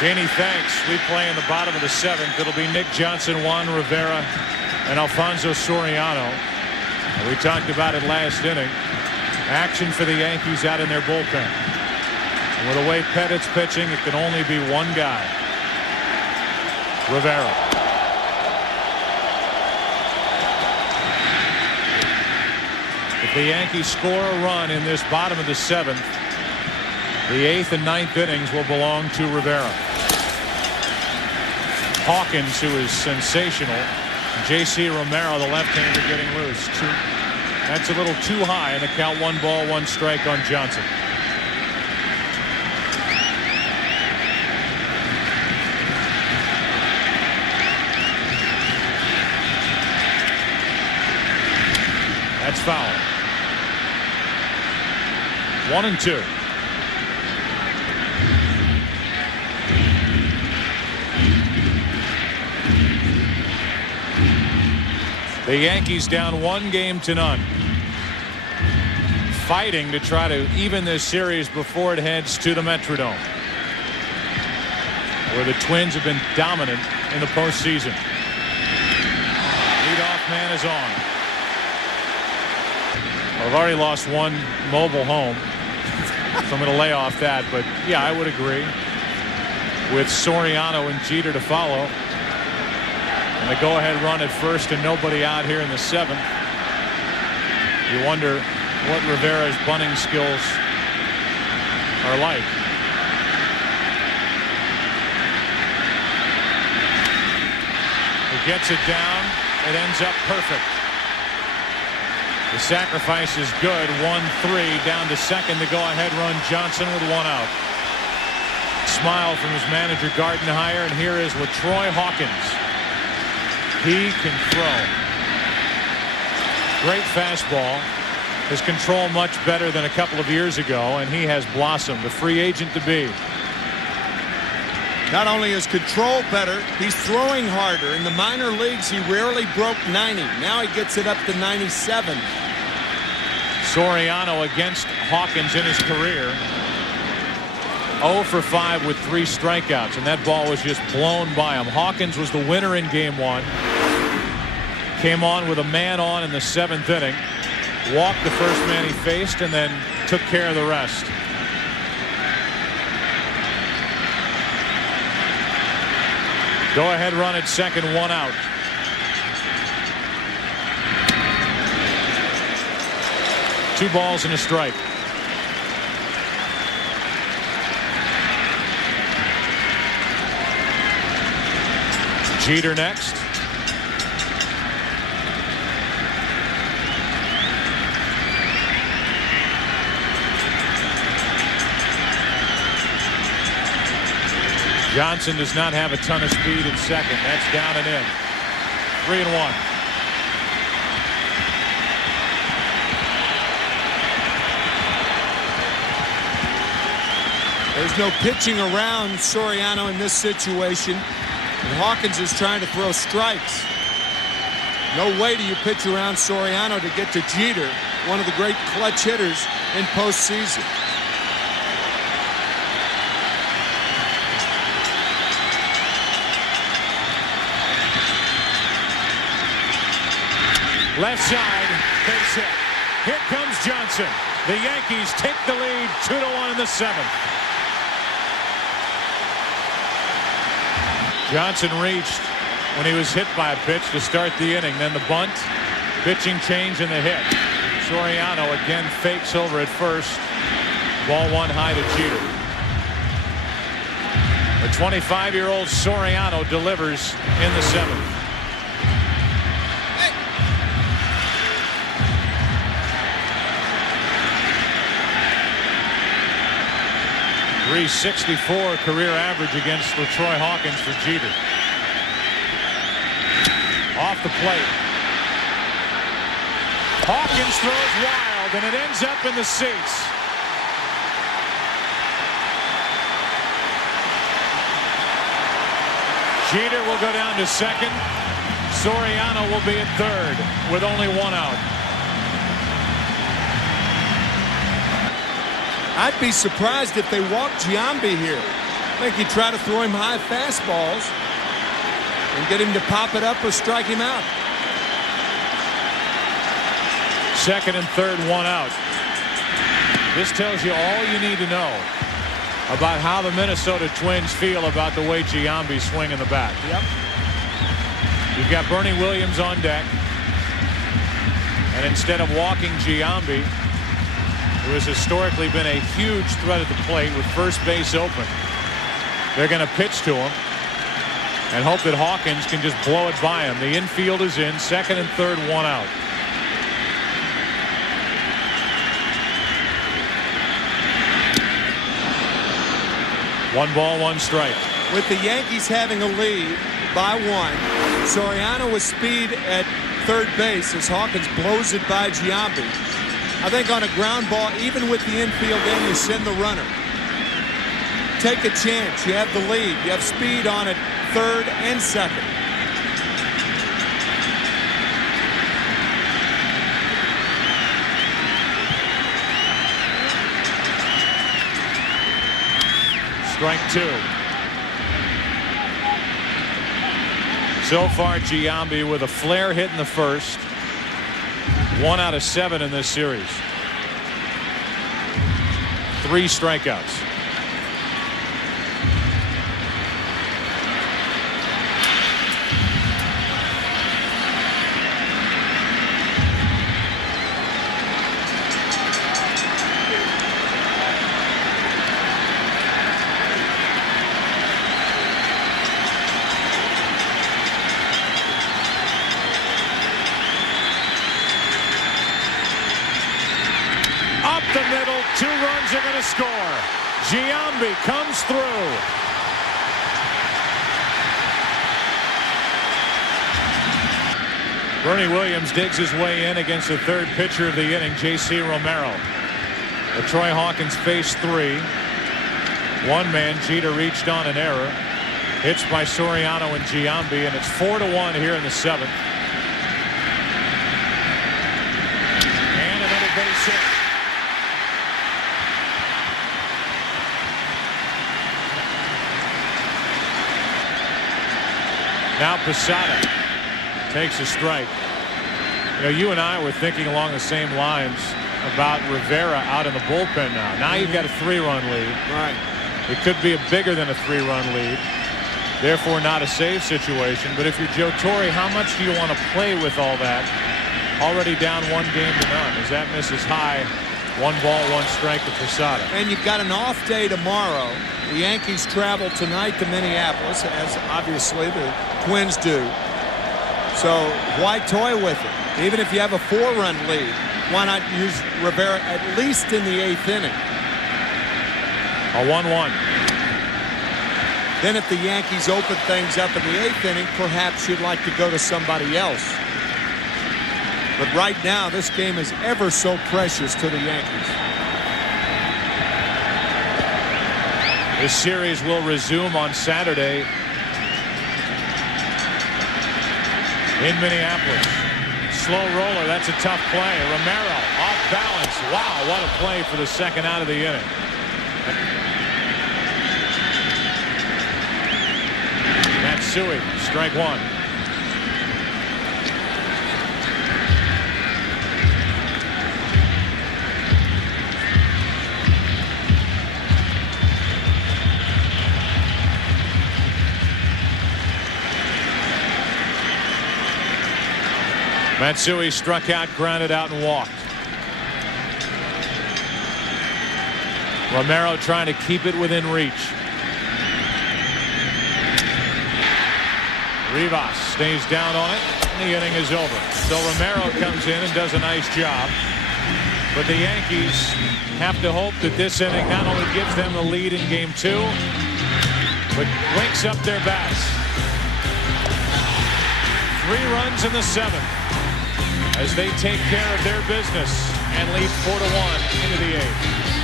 Janie, thanks. We play in the bottom of the 7th. It'll be Nick Johnson, Juan Rivera, and Alfonso Soriano. We talked about it last inning. Action for the Yankees out in their bullpen. And with the way Pettitte's pitching, it can only be one guy. Rivera. If the Yankees score a run in this bottom of the 7th, the 8th and 9th innings will belong to Rivera. Hawkins, who is sensational. J.C. Romero, the left-hander, getting loose. That's a little too high, and the count 1 ball, 1 strike on Johnson. That's foul. 1-2. The Yankees down 1-0. Fighting to try to even this series before it heads to the Metrodome, where the Twins have been dominant in the postseason. Leadoff man is on. I've already lost 1 mobile home, so I'm going to lay off that. But yeah, I would agree with Soriano and Jeter to follow. And a go-ahead run at first and nobody out here in the 7th. You wonder what Rivera's bunting skills are like. He gets it down. It ends up perfect. The sacrifice is good. 1-3 down to second. The go-ahead run. Johnson with 1 out. Smile from his manager Gardenhire, and here is LaTroy Hawkins. He can throw. Great fastball. His control much better than a couple of years ago, and he has blossomed. A free agent to be. Not only is control better, he's throwing harder. In the minor leagues, he rarely broke 90. Now he gets it up to 97. Soriano against Hawkins in his career. 0 for 5 with 3 strikeouts, and that ball was just blown by him. Hawkins was the winner in game 1. Came on with a man on in the 7th inning. Walked the first man he faced and then took care of the rest. Go ahead run at second, 1 out. Two balls and a strike. Jeter next. Johnson does not have a ton of speed at second. That's down and in. 3-1. There's no pitching around Soriano in this situation. And Hawkins is trying to throw strikes. No way do you pitch around Soriano to get to Jeter, one of the great clutch hitters in postseason. Left side, base hit. Here comes Johnson. The Yankees take the lead 2-1 in the 7th. Johnson reached when he was hit by a pitch to start the inning. Then the bunt, pitching change, and the hit. Soriano again fakes over at first. Ball 1 high to Jeter. The 25-year-old Soriano delivers in the 7th. 364 career average against LaTroy Hawkins for Jeter. Off the plate. Hawkins throws wild, and it ends up in the seats. Jeter will go down to second. Soriano will be at third with only 1 out. I'd be surprised if they walk Giambi here. I think you try to throw him high fastballs and get him to pop it up or strike him out. Second and third, one out. This tells you all you need to know about how the Minnesota Twins feel about the way Giambi's swinging the bat. Yep. You've got Bernie Williams on deck. And instead of walking Giambi, who has historically been a huge threat at the plate with first base open, they're going to pitch to him and hope that Hawkins can just blow it by him. The infield is in. Second and third, one out. One ball, one strike. With the Yankees having a lead by one, Soriano with speed at third base as Hawkins blows it by Giambi. I think on a ground ball, even with the infield in, you send the runner. Take a chance. You have the lead. You have speed on it, third and second. Strike two. So far, Giambi with a flare hit in the first. 1 out of 7 in this series. 3 strikeouts. The middle, 2 runs are going to score. Giambi comes through. Bernie Williams digs his way in against the third pitcher of the inning, J.C. Romero. But Troy Hawkins faced 3. One man, Jeter reached on an error. Hits by Soriano and Giambi, and it's 4-1 here in the 7th. And another base hit. Now Posada takes a strike. You know, you and I were thinking along the same lines about Rivera out in the bullpen now. Now you've got a 3-run lead. Right. It could be bigger than a 3-run lead. Therefore not a save situation. But if you're Joe Torre, how much do you want to play with all that? Already down 1 game to none. As that misses high, 1 ball, 1 strike to Posada. And you've got an off day tomorrow. The Yankees travel tonight to Minneapolis, as obviously the Twins do. So why toy with it? Even if you have a 4-run lead, why not use Rivera at least in the 8th inning? A 1-1. Then if the Yankees open things up in the 8th inning, perhaps you'd like to go to somebody else. But right now, this game is ever so precious to the Yankees. This series will resume on Saturday in Minneapolis. Slow roller. That's a tough play. Romero off balance. Wow, what a play for the second out of the inning. Matsui, strike 1. Matsui struck out, grounded out, and walked. Romero trying to keep it within reach. Rivas stays down on it, and the inning is over. So Romero comes in and does a nice job. But the Yankees have to hope that this inning not only gives them the lead in Game 2, but wakes up their bats. 3 runs in the 7th. As they take care of their business and lead 4-1 into the 8th.